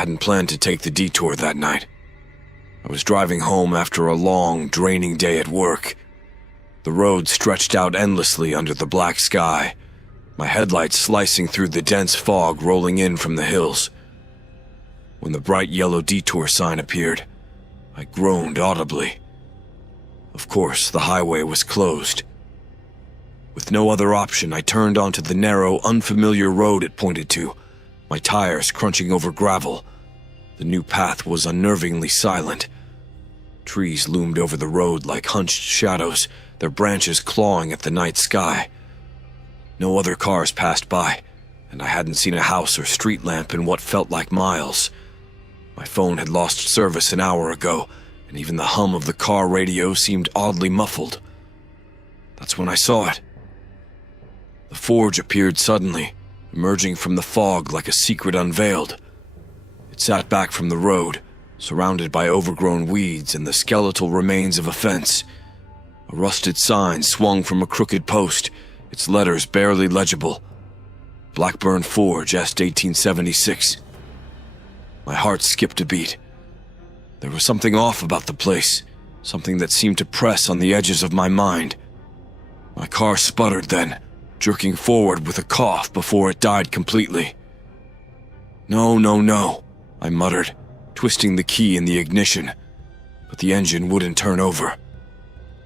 hadn't planned to take the detour that night. I was driving home after a long, draining day at work. The road stretched out endlessly under the black sky, my headlights slicing through the dense fog rolling in from the hills. When the bright yellow detour sign appeared, I groaned audibly. Of course, the highway was closed. With no other option, I turned onto the narrow, unfamiliar road it pointed to, my tires crunching over gravel. The new path was unnervingly silent. Trees loomed over the road like hunched shadows, their branches clawing at the night sky. No other cars passed by, and I hadn't seen a house or street lamp in what felt like miles. My phone had lost service an hour ago, and even the hum of the car radio seemed oddly muffled. That's when I saw it. The forge appeared suddenly, emerging from the fog like a secret unveiled. It sat back from the road, surrounded by overgrown weeds and the skeletal remains of a fence. A rusted sign swung from a crooked post, its letters barely legible. Blackburn Forge, Est 1876. My heart skipped a beat. There was something off about the place, something that seemed to press on the edges of my mind. My car sputtered then, jerking forward with a cough before it died completely. No, I muttered, twisting the key in the ignition, but the engine wouldn't turn over.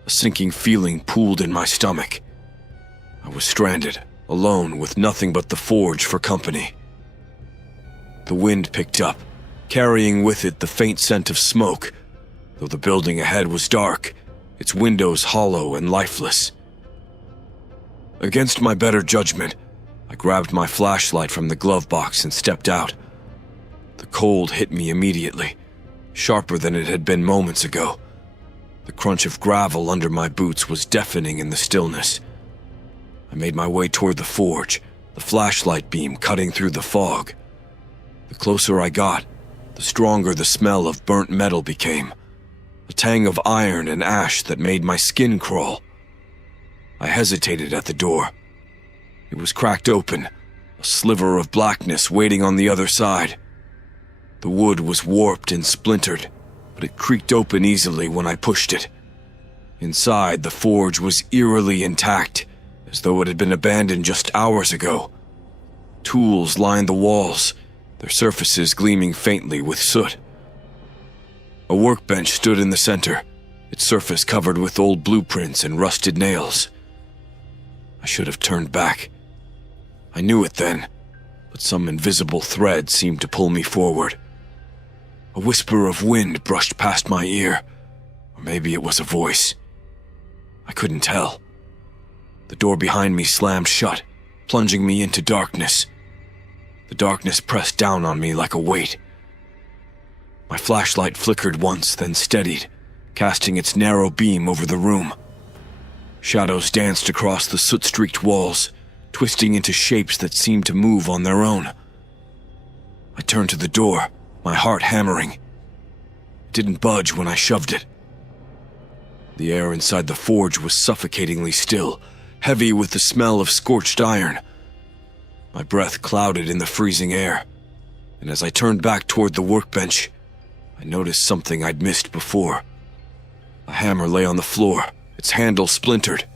A sinking feeling pooled in my stomach. I was stranded, alone with nothing but the forge for company. The wind picked up, carrying with it the faint scent of smoke, though the building ahead was dark, its windows hollow and lifeless. Against my better judgment, I grabbed my flashlight from the glove box and stepped out. The cold hit me immediately, sharper than it had been moments ago. The crunch of gravel under my boots was deafening in the stillness. I made my way toward the forge, the flashlight beam cutting through the fog. The closer I got, the stronger the smell of burnt metal became, a tang of iron and ash that made my skin crawl. I hesitated at the door. It was cracked open, a sliver of blackness waiting on the other side. The wood was warped and splintered, but it creaked open easily when I pushed it. Inside, the forge was eerily intact, as though it had been abandoned just hours ago. Tools lined the walls, their surfaces gleaming faintly with soot. A workbench stood in the center, its surface covered with old blueprints and rusted nails. I should have turned back. I knew it then, but some invisible thread seemed to pull me forward. A whisper of wind brushed past my ear, or maybe it was a voice. I couldn't tell. The door behind me slammed shut, plunging me into darkness. The darkness pressed down on me like a weight. My flashlight flickered once, then steadied, casting its narrow beam over the room. Shadows danced across the soot-streaked walls, twisting into shapes that seemed to move on their own. I turned to the door, my heart hammering. It didn't budge when I shoved it. The air inside the forge was suffocatingly still, heavy with the smell of scorched iron. My breath clouded in the freezing air, and as I turned back toward the workbench, I noticed something I'd missed before. A hammer lay on the floor, its handle splintered.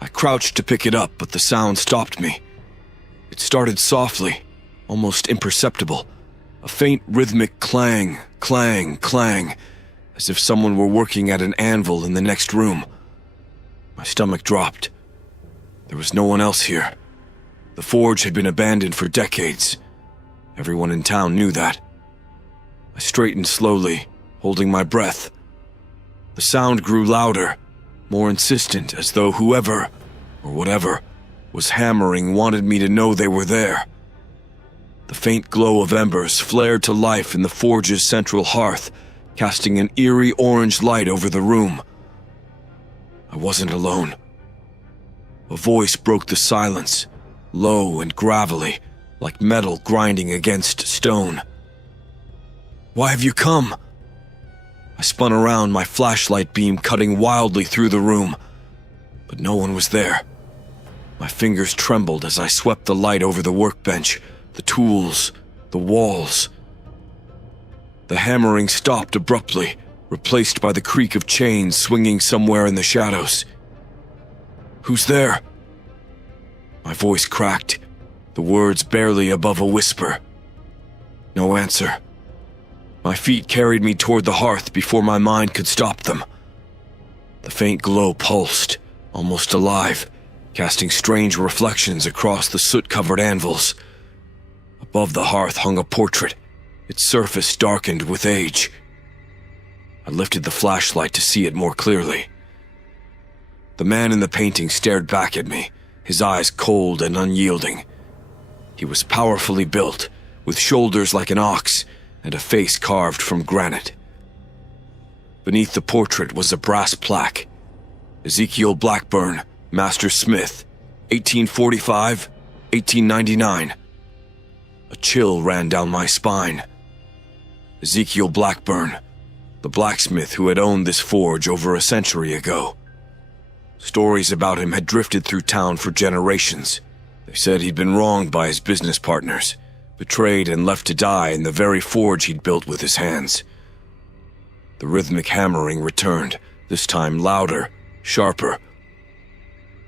I crouched to pick it up, but the sound stopped me. It started softly, almost imperceptible, a faint rhythmic clang, clang, clang, as if someone were working at an anvil in the next room. My stomach dropped. There was no one else here. The forge had been abandoned for decades. Everyone in town knew that. I straightened slowly, holding my breath. The sound grew louder, more insistent, as though whoever, or whatever, was hammering wanted me to know they were there. The faint glow of embers flared to life in the forge's central hearth, casting an eerie orange light over the room. I wasn't alone. A voice broke the silence, low and gravelly, like metal grinding against stone. "Why have you come?" I spun around, my flashlight beam cutting wildly through the room, but no one was there. My fingers trembled as I swept the light over the workbench, the tools, the walls. The hammering stopped abruptly, replaced by the creak of chains swinging somewhere in the shadows. "Who's there?" My voice cracked, the words barely above a whisper. No answer. My feet carried me toward the hearth before my mind could stop them. The faint glow pulsed, almost alive, casting strange reflections across the soot-covered anvils. Above the hearth hung a portrait, its surface darkened with age. I lifted the flashlight to see it more clearly. The man in the painting stared back at me, his eyes cold and unyielding. He was powerfully built, with shoulders like an ox and a face carved from granite. Beneath the portrait was a brass plaque. Ezekiel Blackburn, Master Smith, 1845, 1899. A chill ran down my spine. Ezekiel Blackburn, the blacksmith who had owned this forge over a century ago. Stories about him had drifted through town for generations. They said he'd been wronged by his business partners, betrayed and left to die in the very forge he'd built with his hands. The rhythmic hammering returned, this time louder, sharper.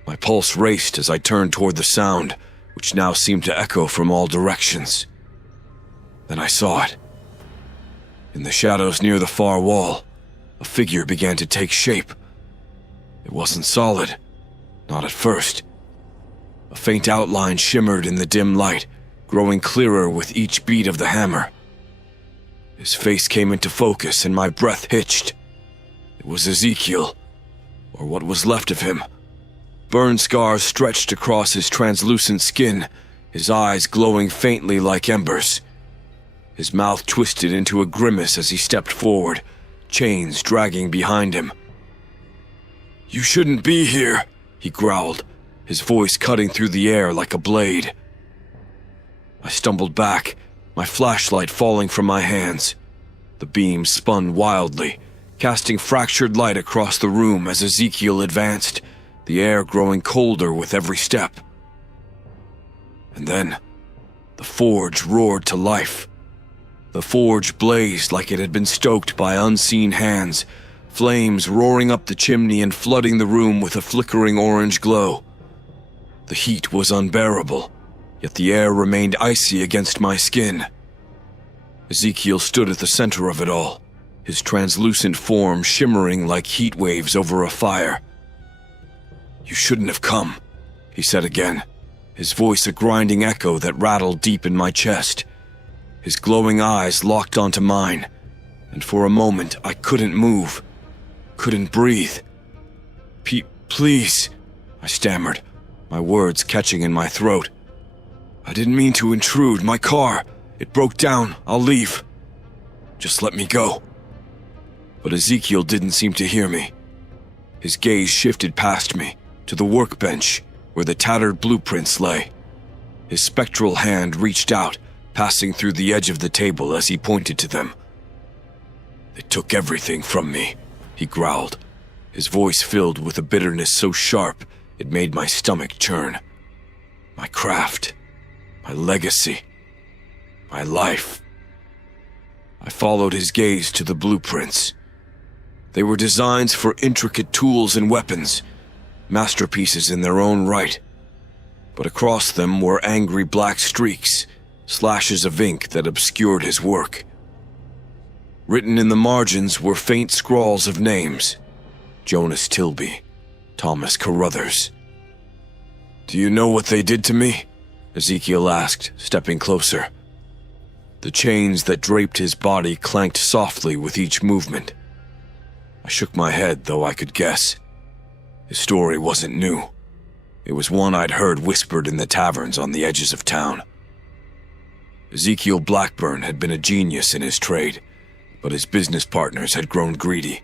My pulse raced as I turned toward the sound, which now seemed to echo from all directions. Then I saw it. In the shadows near the far wall, a figure began to take shape. It wasn't solid, not at first. A faint outline shimmered in the dim light, growing clearer with each beat of the hammer. His face came into focus and my breath hitched. It was Ezekiel, or what was left of him. Burn scars stretched across his translucent skin, his eyes glowing faintly like embers. His mouth twisted into a grimace as he stepped forward, chains dragging behind him. "You shouldn't be here," he growled, his voice cutting through the air like a blade. I stumbled back, my flashlight falling from my hands. The beam spun wildly, casting fractured light across the room as Ezekiel advanced, the air growing colder with every step. And then, the forge roared to life. The forge blazed like it had been stoked by unseen hands, flames roaring up the chimney and flooding the room with a flickering orange glow. The heat was unbearable, yet the air remained icy against my skin. Ezekiel stood at the center of it all, his translucent form shimmering like heat waves over a fire. "You shouldn't have come," he said again, his voice a grinding echo that rattled deep in my chest. His glowing eyes locked onto mine, and for a moment I couldn't move, couldn't breathe. Please," I stammered, my words catching in my throat. "I didn't mean to intrude. My car, it broke down. I'll leave. Just let me go." But Ezekiel didn't seem to hear me. His gaze shifted past me, to the workbench where the tattered blueprints lay. His spectral hand reached out, passing through the edge of the table as he pointed to them. "They took everything from me," he growled, his voice filled with a bitterness so sharp it made my stomach churn. "My craft, my legacy, my life." I followed his gaze to the blueprints. They were designs for intricate tools and weapons, masterpieces in their own right. But across them were angry black streaks, slashes of ink that obscured his work. Written in the margins were faint scrawls of names: Jonas Tilby, Thomas Carruthers. "Do you know what they did to me?" Ezekiel asked, stepping closer. The chains that draped his body clanked softly with each movement. I shook my head, though I could guess. His story wasn't new. It was one I'd heard whispered in the taverns on the edges of town. Ezekiel Blackburn had been a genius in his trade, but his business partners had grown greedy.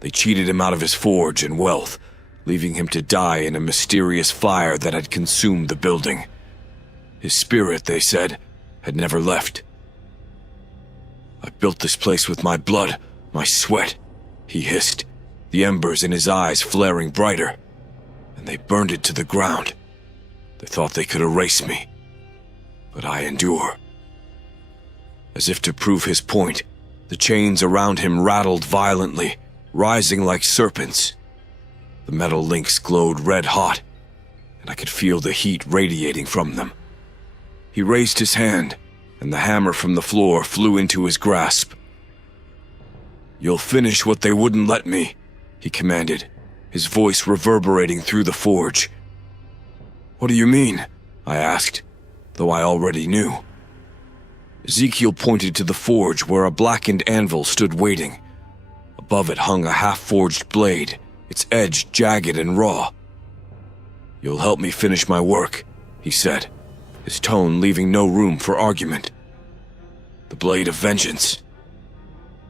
They cheated him out of his forge and wealth, leaving him to die in a mysterious fire that had consumed the building. His spirit, they said, had never left. "I built this place with my blood, my sweat," he hissed, the embers in his eyes flaring brighter. "And they burned it to the ground. They thought they could erase me. But I endure." As if to prove his point, The chains around him rattled violently, rising like serpents. The metal links glowed red-hot, and I could feel the heat radiating from them. He raised his hand, and the hammer from the floor flew into his grasp. "You'll finish what they wouldn't let me," he commanded, his voice reverberating through the forge. "What do you mean?" I asked, though I already knew. Ezekiel pointed to the forge where a blackened anvil stood waiting. Above it hung a half-forged blade, its edge jagged and raw. "You'll help me finish my work," he said, his tone leaving no room for argument. "The blade of vengeance."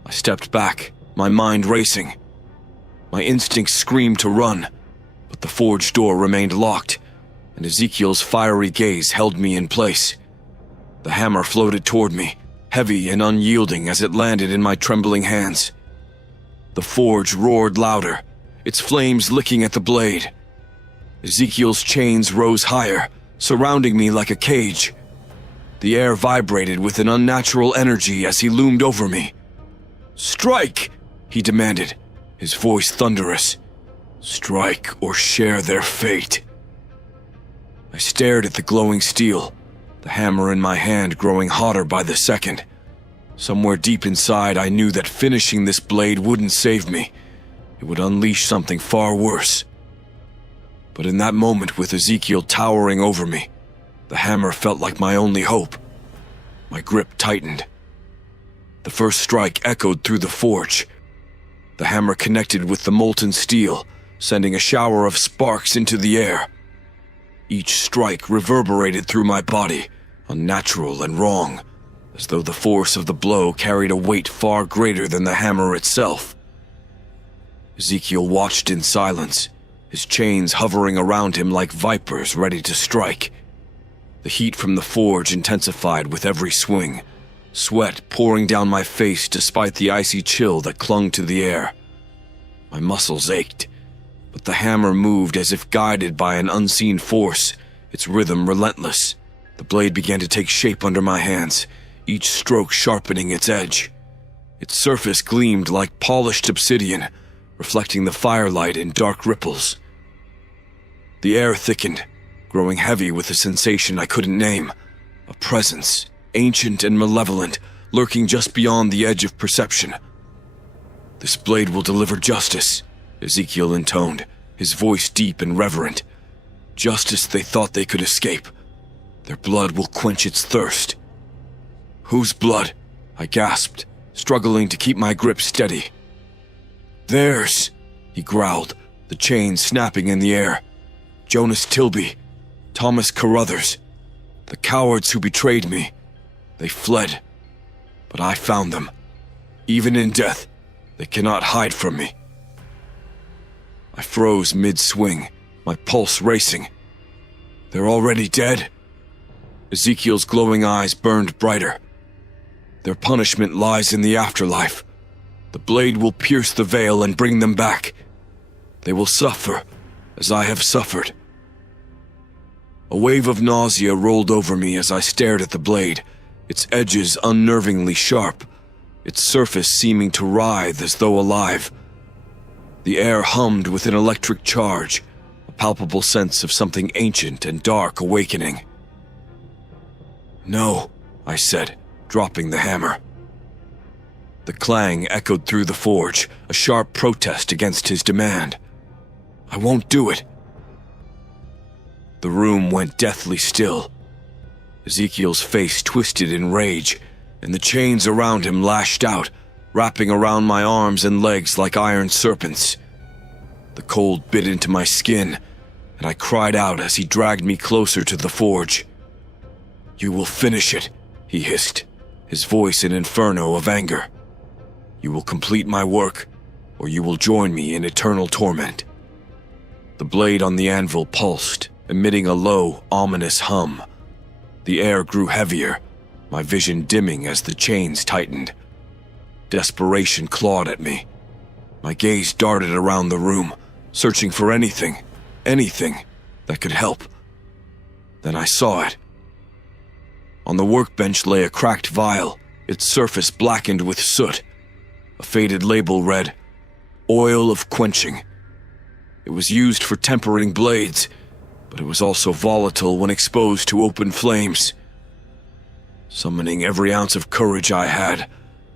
I stepped back, my mind racing. My instincts screamed to run, but the forge door remained locked, and Ezekiel's fiery gaze held me in place. The hammer floated toward me, heavy and unyielding as it landed in my trembling hands. The forge roared louder, its flames licking at the blade. Ezekiel's chains rose higher, surrounding me like a cage. The air vibrated with an unnatural energy as he loomed over me. "Strike!" he demanded, his voice thunderous. "Strike or share their fate." I stared at the glowing steel, the hammer in my hand growing hotter by the second. Somewhere deep inside, I knew that finishing this blade wouldn't save me. It would unleash something far worse. But in that moment, with Ezekiel towering over me, the hammer felt like my only hope. My grip tightened. The first strike echoed through the forge. The hammer connected with the molten steel, sending a shower of sparks into the air. Each strike reverberated through my body, unnatural and wrong, as though the force of the blow carried a weight far greater than the hammer itself. Ezekiel watched in silence, his chains hovering around him like vipers ready to strike. The heat from the forge intensified with every swing, sweat pouring down my face despite the icy chill that clung to the air. My muscles ached, but the hammer moved as if guided by an unseen force, its rhythm relentless. The blade began to take shape under my hands, each stroke sharpening its edge. Its surface gleamed like polished obsidian, reflecting the firelight in dark ripples. The air thickened, growing heavy with a sensation I couldn't name, a presence, ancient and malevolent, lurking just beyond the edge of perception. "This blade will deliver justice," Ezekiel intoned, his voice deep and reverent. "Justice they thought they could escape. Their blood will quench its thirst." "Whose blood?" I gasped, struggling to keep my grip steady. "Theirs," he growled, the chain snapping in the air. "Jonas Tilby, Thomas Carruthers, the cowards who betrayed me. They fled, but I found them. Even in death, they cannot hide from me." I froze mid-swing, my pulse racing. "They're already dead?" Ezekiel's glowing eyes burned brighter. "Their punishment lies in the afterlife. The blade will pierce the veil and bring them back. They will suffer, as I have suffered." A wave of nausea rolled over me as I stared at the blade, its edges unnervingly sharp, its surface seeming to writhe as though alive. The air hummed with an electric charge, a palpable sense of something ancient and dark awakening. "No," I said, dropping the hammer. The clang echoed through the forge, a sharp protest against his demand. "I won't do it." The room went deathly still. Ezekiel's face twisted in rage, and the chains around him lashed out, wrapping around my arms and legs like iron serpents. The cold bit into my skin, and I cried out as he dragged me closer to the forge. "You will finish it," he hissed, his voice an inferno of anger. "You will complete my work, or you will join me in eternal torment." The blade on the anvil pulsed, emitting a low, ominous hum. The air grew heavier, my vision dimming as the chains tightened. Desperation clawed at me. My gaze darted around the room, searching for anything that could help. Then I saw it. On the workbench lay a cracked vial, its surface blackened with soot. A faded label read, "Oil of Quenching." It was used for tempering blades, but it was also volatile when exposed to open flames. Summoning every ounce of courage I had,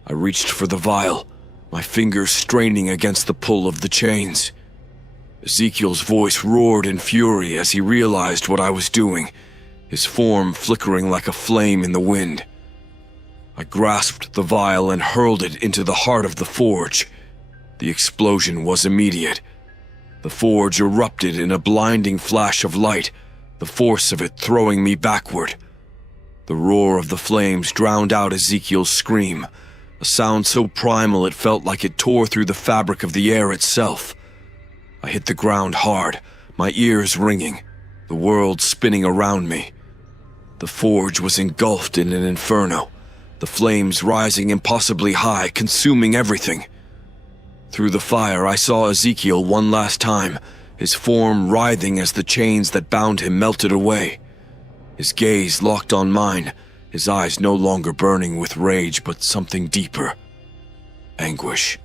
I reached for the vial, my fingers straining against the pull of the chains. Ezekiel's voice roared in fury as he realized what I was doing, his form flickering like a flame in the wind. I grasped the vial and hurled it into the heart of the forge. The explosion was immediate. The forge erupted in a blinding flash of light, the force of it throwing me backward. The roar of the flames drowned out Ezekiel's scream, a sound so primal it felt like it tore through the fabric of the air itself. I hit the ground hard, my ears ringing, the world spinning around me. The forge was engulfed in an inferno, the flames rising impossibly high, consuming everything. Through the fire, I saw Ezekiel one last time, his form writhing as the chains that bound him melted away. His gaze locked on mine, his eyes no longer burning with rage, but something deeper. Anguish.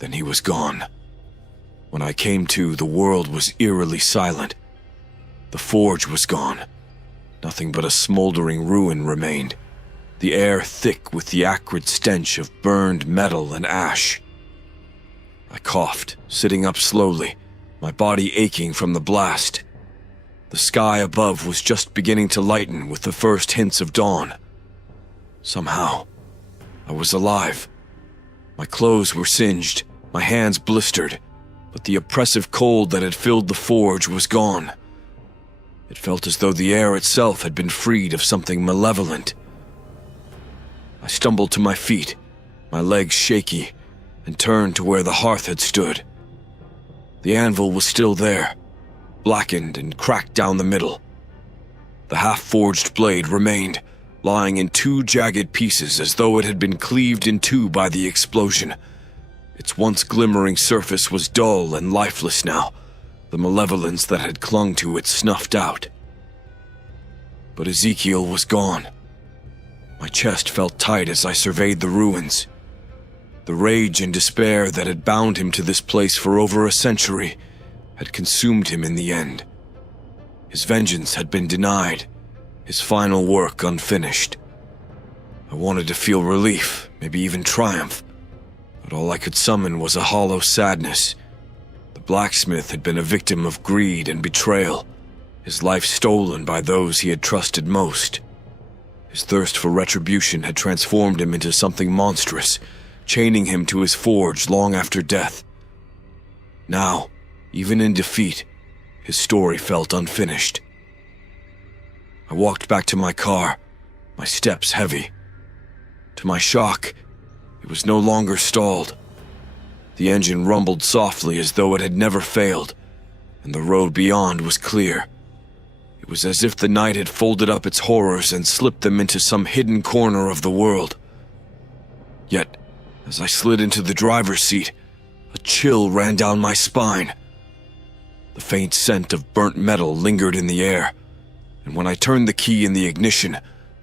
Then he was gone. When I came to, the world was eerily silent. The forge was gone. Nothing but a smoldering ruin remained, the air thick with the acrid stench of burned metal and ash. I coughed, sitting up slowly, my body aching from the blast. The sky above was just beginning to lighten with the first hints of dawn. Somehow, I was alive. My clothes were singed, my hands blistered, but the oppressive cold that had filled the forge was gone. It felt as though the air itself had been freed of something malevolent. I stumbled to my feet, my legs shaky, and turned to where the hearth had stood. The anvil was still there, blackened and cracked down the middle. The half-forged blade remained, lying in two jagged pieces as though it had been cleaved in two by the explosion. Its once glimmering surface was dull and lifeless now, the malevolence that had clung to it snuffed out. But Ezekiel was gone. My chest felt tight as I surveyed the ruins. The rage and despair that had bound him to this place for over a century had consumed him in the end. His vengeance had been denied, his final work unfinished. I wanted to feel relief, maybe even triumph, but all I could summon was a hollow sadness. The blacksmith had been a victim of greed and betrayal, his life stolen by those he had trusted most. His thirst for retribution had transformed him into something monstrous, chaining him to his forge long after death. Now, even in defeat, his story felt unfinished. I walked back to my car, my steps heavy. To my shock, it was no longer stalled. The engine rumbled softly as though it had never failed, and the road beyond was clear. It was as if the night had folded up its horrors and slipped them into some hidden corner of the world. Yet, as I slid into the driver's seat, a chill ran down my spine. The faint scent of burnt metal lingered in the air, and when I turned the key in the ignition,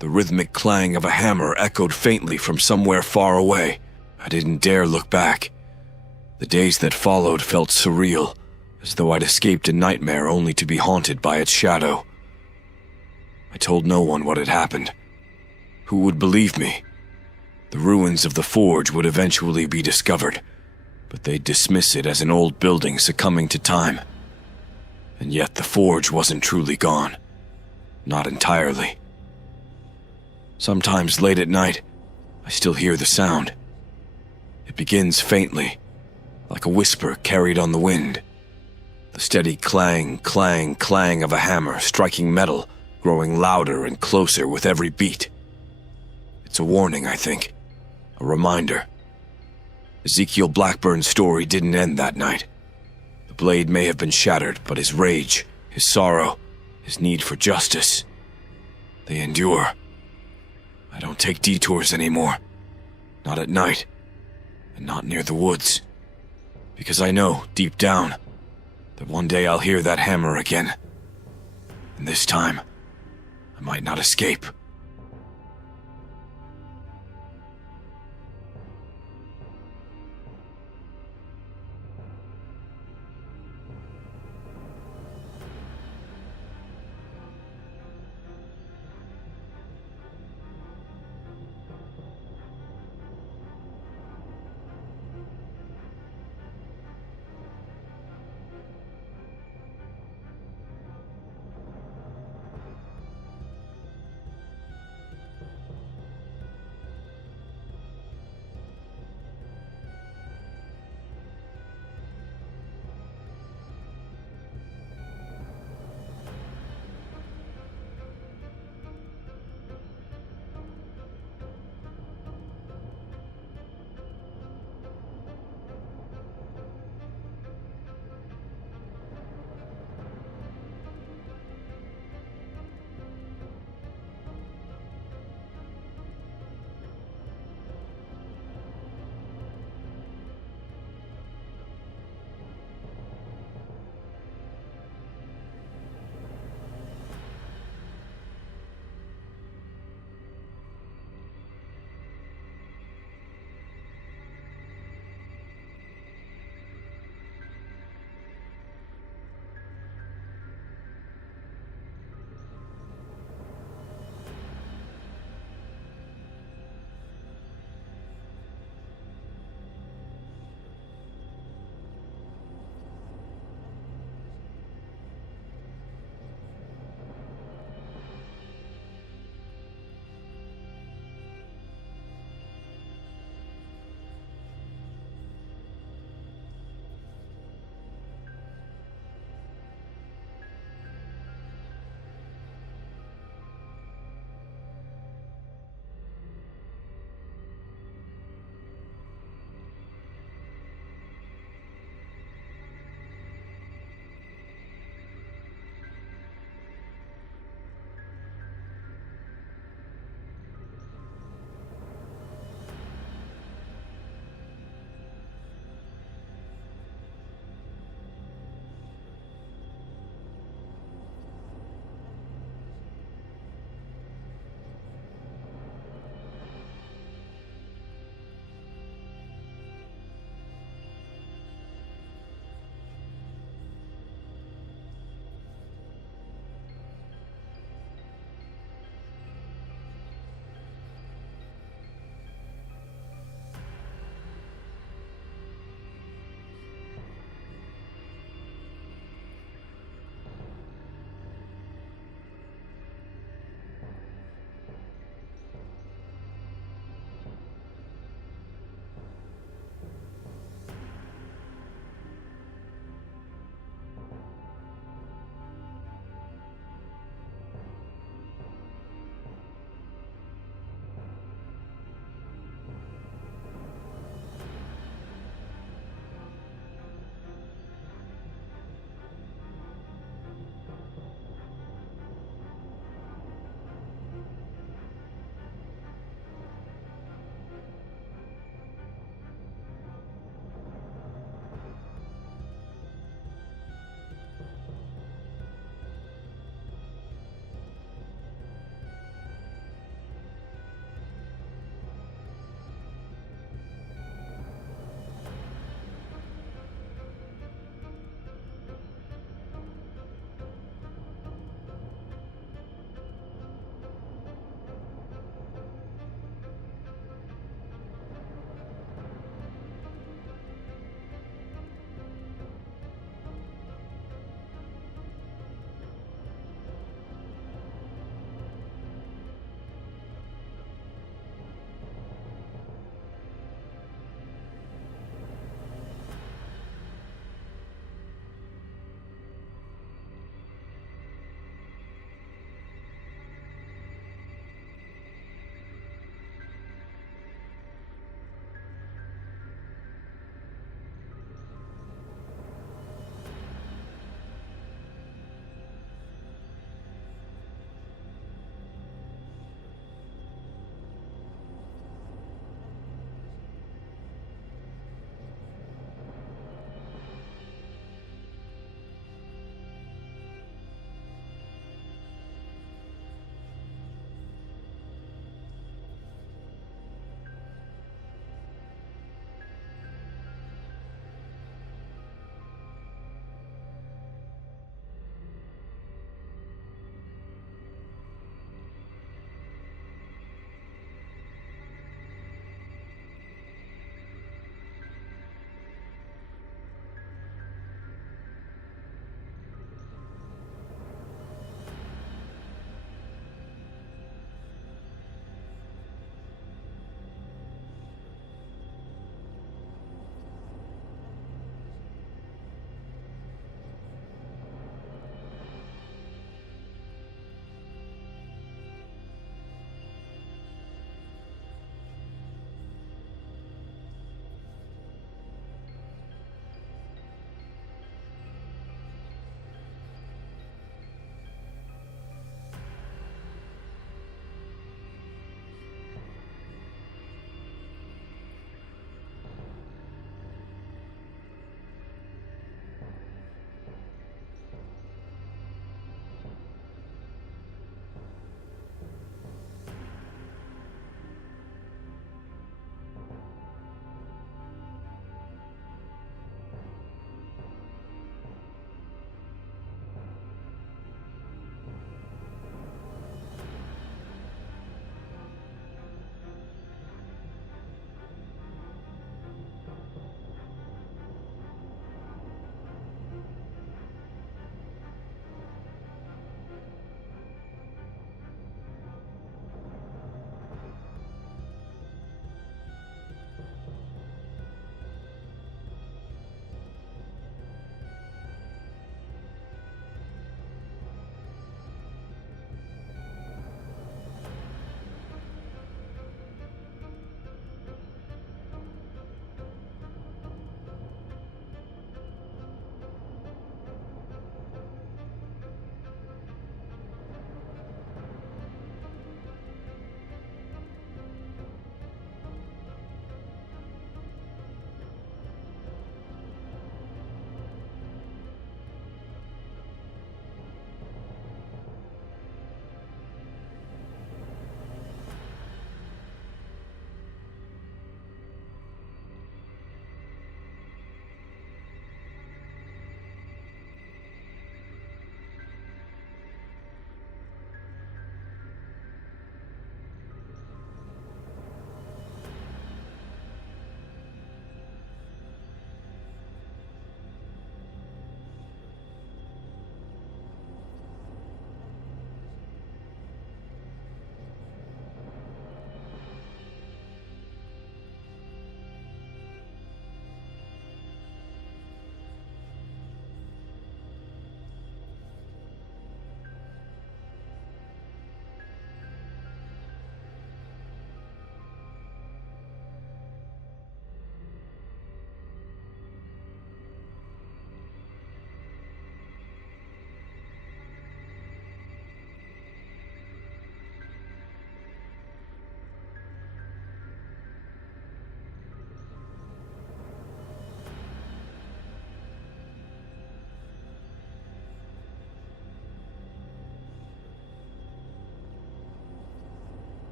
the rhythmic clang of a hammer echoed faintly from somewhere far away. I didn't dare look back. The days that followed felt surreal, as though I'd escaped a nightmare only to be haunted by its shadow. I told no one what had happened. Who would believe me? The ruins of the forge would eventually be discovered, but they'd dismiss it as an old building succumbing to time. And yet the forge wasn't truly gone. Not entirely. Sometimes late at night, I still hear the sound. It begins faintly, like a whisper carried on the wind. The steady clang, clang, clang of a hammer striking metal, growing louder and closer with every beat. It's a warning, I think. A reminder. Ezekiel Blackburn's story didn't end that night. The blade may have been shattered, but his rage, his sorrow, his need for justice, they endure. I don't take detours anymore. Not at night, and not near the woods. Because I know, deep down, that one day I'll hear that hammer again. And this time, I might not escape.